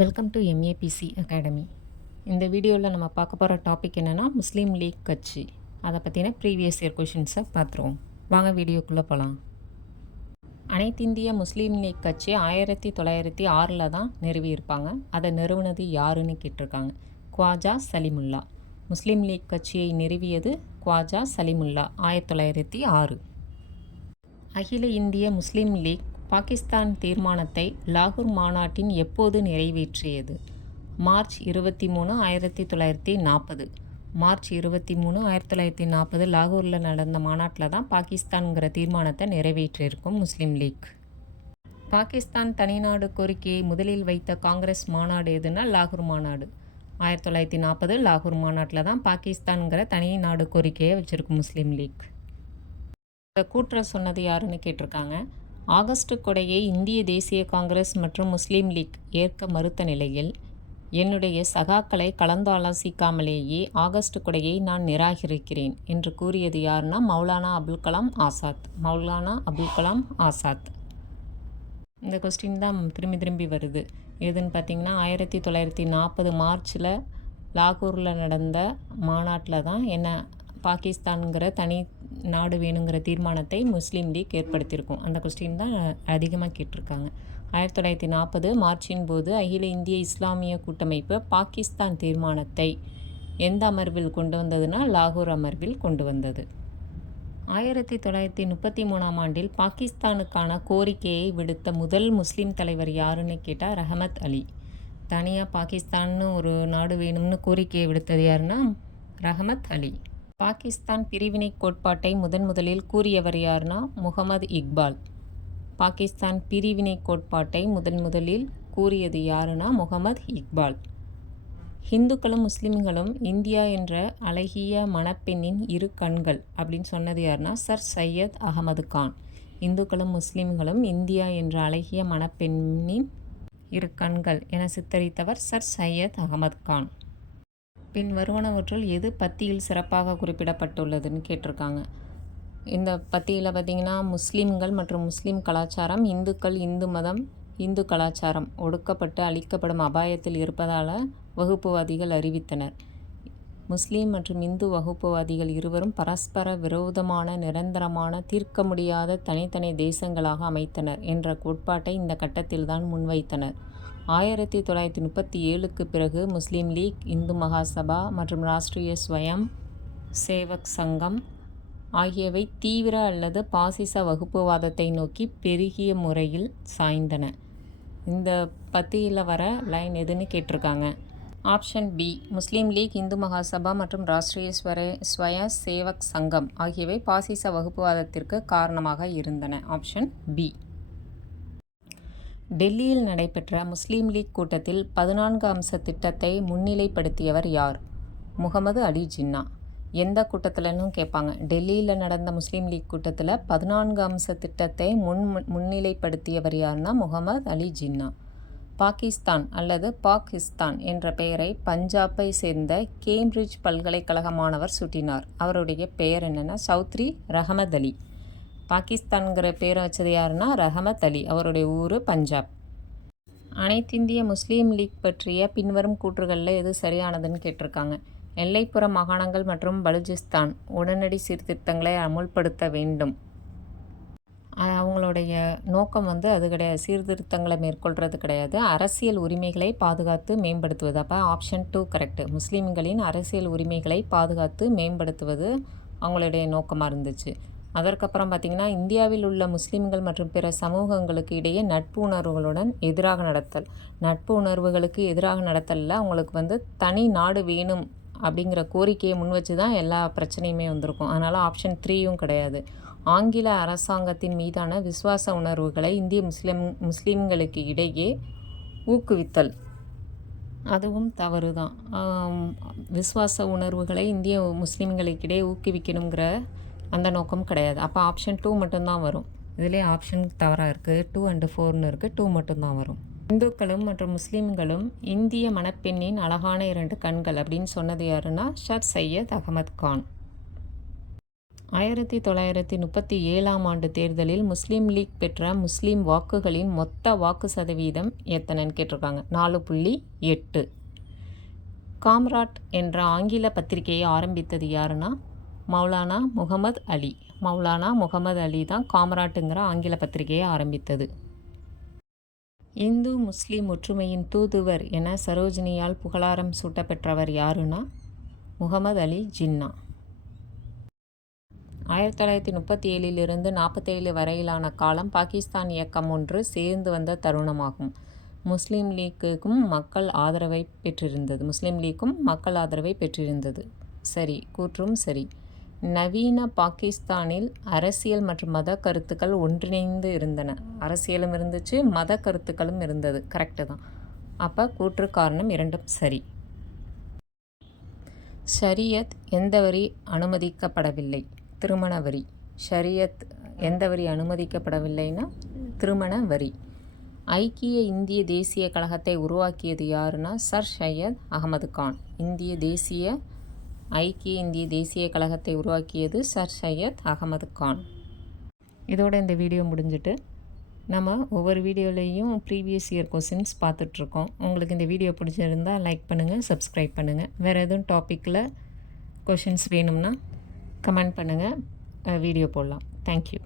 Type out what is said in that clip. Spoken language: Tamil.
Welcome to MABC academy. இந்த வீடியோவில் நம்ம பார்க்க போகிற டாபிக் என்னென்னா முஸ்லீம் லீக் கட்சி. அதை பற்றின ப்ரீவியஸ் இயர் கொஷின்ஸை பார்த்துருவோம். வாங்க வீடியோக்குள்ளே போகலாம். அனைத்திந்திய முஸ்லீம் லீக் கட்சி 1906 தான் நிறுவியிருப்பாங்க. அதை நிறுவனது யாருன்னு கேட்டிருக்காங்க. குவாஜா சலிமுல்லா. முஸ்லீம் லீக் கட்சியை நிறுவியது குவாஜா சலிமுல்லா 1906. அகில இந்திய முஸ்லீம் லீக் பாகிஸ்தான் தீர்மானத்தை லாகூர் மாநாட்டின் எப்போது நிறைவேற்றியது? மார்ச் 23, 1940. மார்ச் 23, 1940 லாகூரில் நடந்த மாநாட்டில் தான் பாகிஸ்தான்கிற தீர்மானத்தை நிறைவேற்றியிருக்கும் முஸ்லீம் லீக். பாகிஸ்தான் தனிநாடு கோரிக்கையை முதலில் வைத்த காங்கிரஸ் மாநாடு எதுனா லாகூர் மாநாடு. 1940 லாகூர் மாநாட்டில் தான் பாகிஸ்தான்கிற தனி நாடு கோரிக்கையை வச்சுருக்கும் முஸ்லீம் லீக். கூற்ற சொன்னது யாருன்னு கேட்டிருக்காங்க. ஆகஸ்ட் கொடையை இந்திய தேசிய காங்கிரஸ் மற்றும் முஸ்லீம் லீக் ஏற்க மறுத்த நிலையில் என்னுடைய சகாக்களை கலந்தாலோசிக்காமலேயே ஆகஸ்ட் கொடையை நான் நிராகரிக்கிறேன் என்று கூறியது யாருன்னா மௌலானா அபுல் கலாம் ஆசாத். மௌலானா அபுல் கலாம் ஆசாத். இந்த கொஸ்டின் தான் திரும்பி வருது. எதுன்னு பார்த்தீங்கன்னா 1940 மார்ச்சில் லாகூரில் நடந்த மாநாட்டில் தான் என்ன பாகிஸ்தான்கிற தனி நாடு வேணுங்கிற தீர்மானத்தை முஸ்லீம் லீக் ஏற்படுத்தியிருக்கும். அந்த கொஸ்டின் தான் அதிகமாக கேட்டிருக்காங்க. 1940 மார்ச்சின் போது அகில இந்திய இஸ்லாமிய கூட்டமைப்பு பாகிஸ்தான் தீர்மானத்தை எந்த அமர்வில் கொண்டு வந்ததுன்னா லாகூர் அமர்வில் கொண்டு வந்தது. 1933 ஆண்டில் பாகிஸ்தானுக்கான கோரிக்கையை விடுத்த முதல் முஸ்லீம் தலைவர் யாருன்னு கேட்டால் ரஹமத் அலி. தனியாக பாகிஸ்தான்னு ஒரு நாடு வேணும்னு கோரிக்கையை விடுத்தது யாருன்னா ரஹமத் அலி. பாகிஸ்தான் பிரிவினை கோட்பாட்டை முதலில் கூறியவர் யார்னா முகமது இக்பால். பாகிஸ்தான் பிரிவினை கோட்பாட்டை முதலில் கூறியது யாருன்னா முகமது இக்பால். ஹிந்துக்களும் முஸ்லீம்களும் இந்தியா என்ற அழகிய மணப்பெண்ணின் இரு கண்கள் அப்படின்னு சொன்னது யாருன்னா சர் சையத் அகமது கான். இந்துக்களும் முஸ்லீம்களும் இந்தியா என்ற அழகிய மணப்பெண்ணின் இரு கண்கள் என சித்தரித்தவர் சர் சையத் அகமது கான். பின் வருவனவற்றுள் எது பத்தியில் சிறப்பாக குறிப்பிடப்பட்டுள்ளதுன்னு கேட்டிருக்காங்க. இந்த பத்தியில் பார்த்திங்கன்னா முஸ்லீம்கள் மற்றும் முஸ்லீம் கலாச்சாரம், இந்துக்கள், இந்து மதம், இந்து கலாச்சாரம் ஒடுக்கப்பட்டு அழிக்கப்படும் அபாயத்தில் இருப்பதால் வகுப்புவாதிகள் அறிவித்தனர். முஸ்லீம் மற்றும் இந்து வகுப்புவாதிகள் இருவரும் பரஸ்பர விரோதமான, நிரந்தரமான, தீர்க்க முடியாத தனித்தனி தேசங்களாக அமைத்தனர் என்ற கோட்பாட்டை இந்த கட்டத்தில்தான் முன்வைத்தனர். 1937க்கு பிறகு முஸ்லீம் லீக், இந்து மகாசபா மற்றும் ராஷ்ட்ரிய ஸ்வயம் சேவக் சங்கம் ஆகியவை தீவிர அல்லது பாசிச வகுப்புவாதத்தை நோக்கி பெருகிய முறையில் சாய்ந்தன. இந்த பத்தியில் வர லைன் எதுன்னு கேட்டிருக்காங்க. ஆப்ஷன் பி, முஸ்லீம் லீக், இந்து மகாசபா மற்றும் ராஷ்ட்ரிய ஸ்வய சேவக் சங்கம் ஆகியவை பாசிச வகுப்புவாதத்திற்கு காரணமாக இருந்தன. Option B. டெல்லியில் நடைபெற்ற முஸ்லீம் லீக் கூட்டத்தில் 14 அம்ச திட்டத்தை முன்னிலைப்படுத்தியவர் யார்? முகமது அலி ஜின்னா. எந்த கூட்டத்தில்னு கேட்பாங்க. டெல்லியில் நடந்த முஸ்லீம் லீக் கூட்டத்தில் 14 அம்ச திட்டத்தை முன்னிலைப்படுத்தியவர் யார்னா முகமது அலி ஜின்னா. பாகிஸ்தான் அல்லது பாகிஸ்தான் என்ற பெயரை பஞ்சாபை சேர்ந்த கேம்பிரிட்ஜ் பல்கலைக்கழக மாணவர் சூட்டினார். அவருடைய பெயர் என்னென்னா சௌத்ரி ரஹமத் அலி. பாகிஸ்தான்கிற பேரை வச்சது யாருன்னா ரஹமத் அலி. அவருடைய ஊர் பஞ்சாப். அனைத்திந்திய முஸ்லீம் லீக் பற்றிய பின்வரும் கூற்றுகளில் எது சரியானதுன்னு கேட்டிருக்காங்க. எல்லைப்புற மாகாணங்கள் மற்றும் பலுச்சிஸ்தான் உடனடி சீர்திருத்தங்களை அமுல்படுத்த வேண்டும். அவங்களுடைய நோக்கம் அது கிடையாது, சீர்திருத்தங்களை மேற்கொள்கிறது கிடையாது, அரசியல் உரிமைகளை பாதுகாத்து மேம்படுத்துவது. அப்போ ஆப்ஷன் 2 கரெக்டு. முஸ்லீம்களின் அரசியல் உரிமைகளை பாதுகாத்து மேம்படுத்துவது அவங்களுடைய நோக்கமாக இருந்துச்சு. அதற்கப்புறம் பார்த்திங்கன்னா இந்தியாவில் உள்ள முஸ்லீம்கள் மற்றும் பிற சமூகங்களுக்கு இடையே நட்பு உணர்வுகளுடன் எதிராக நடத்தல். நட்பு உணர்வுகளுக்கு எதிராக நடத்தலில் அவங்களுக்கு தனி நாடு வேணும் அப்படிங்கிற கோரிக்கையை முன் வச்சு தான் எல்லா பிரச்சனையுமே வந்திருக்கும். அதனால் ஆப்ஷன் 3யும் கிடையாது. ஆங்கில அரசாங்கத்தின் மீதான விசுவாச உணர்வுகளை இந்திய முஸ்லீம்களுக்கு இடையே ஊக்குவித்தல், அதுவும் தவறு தான். விசுவாச உணர்வுகளை இந்திய முஸ்லீம்களுக்கிடையே ஊக்குவிக்கணுங்கிற அந்த நோக்கம் கிடையாது. அப்போ ஆப்ஷன் 2 மட்டும்தான் வரும். இதிலே ஆப்ஷன் தவறாக இருக்குது. 2 and 4ன்னு இருக்குது. 2 மட்டும்தான் வரும். இந்துக்களும் மற்றும் முஸ்லீம்களும் இந்திய மணப்பெண்ணின் அழகான 2 கண்கள் அப்படின்னு சொன்னது யாருன்னா சர் சையத் அகமது கான். 1937ஆம் ஆண்டு தேர்தலில் முஸ்லீம் லீக் பெற்ற முஸ்லீம் வாக்குகளின் மொத்த வாக்கு சதவீதம் எத்தனைன்னு கேட்டிருக்காங்க. 4.8. காம்ராட் என்ற ஆங்கில பத்திரிகையை ஆரம்பித்தது யாருன்னா மௌலானா முகமது அலி. மௌலானா முகமது அலி தான் காம்ராட்டுங்கிற ஆங்கில பத்திரிகையை ஆரம்பித்தது. இந்து முஸ்லீம் ஒற்றுமையின் தூதுவர் என சரோஜினியால் புகழாரம் சூட்டப்பெற்றவர் யாருன்னா முகமது அலி ஜின்னா. 1937 47 வரையிலான காலம் பாகிஸ்தான் இயக்கம் ஒன்று சேர்ந்து வந்த தருணமாகும். முஸ்லீம் லீக்கும் மக்கள் ஆதரவை பெற்றிருந்தது. சரி, கூற்றும் சரி. நவீன பாகிஸ்தானில் அரசியல் மற்றும் மத கருத்துக்கள் ஒன்றிணைந்து இருந்தன. அரசியலும் இருந்துச்சு, மத கருத்துக்களும் இருந்தது. கரெக்டு தான். அப்போ கூற்று காரணம் இரண்டும் சரி. ஷரியத் எந்த வரி அனுமதிக்கப்படவில்லை? திருமண வரி. ஷரியத் எந்த வரி அனுமதிக்கப்படவில்லைன்னா திருமண வரி. ஐக்கிய இந்திய தேசிய கழகத்தை உருவாக்கியது யாருன்னா சர் சையத் அகமது கான். ஐக்கிய இந்திய தேசிய கழகத்தை உருவாக்கியது சர் சையத் அகமது கான். இதோட இந்த வீடியோ முடிஞ்சிட்டு நம்ம ஒவ்வொரு வீடியோலையும் ப்ரீவியஸ் இயர் கொஸ்டின்ஸ் பார்த்துட்ருக்கோம். உங்களுக்கு இந்த வீடியோ பிடிச்சிருந்தால் லைக் பண்ணுங்கள், சப்ஸ்கிரைப் பண்ணுங்கள். வேறு எதுவும் டாப்பிக்கில் கொஷின்ஸ் வேணும்னா கமெண்ட் பண்ணுங்கள், வீடியோ போடலாம். தேங்க்யூ.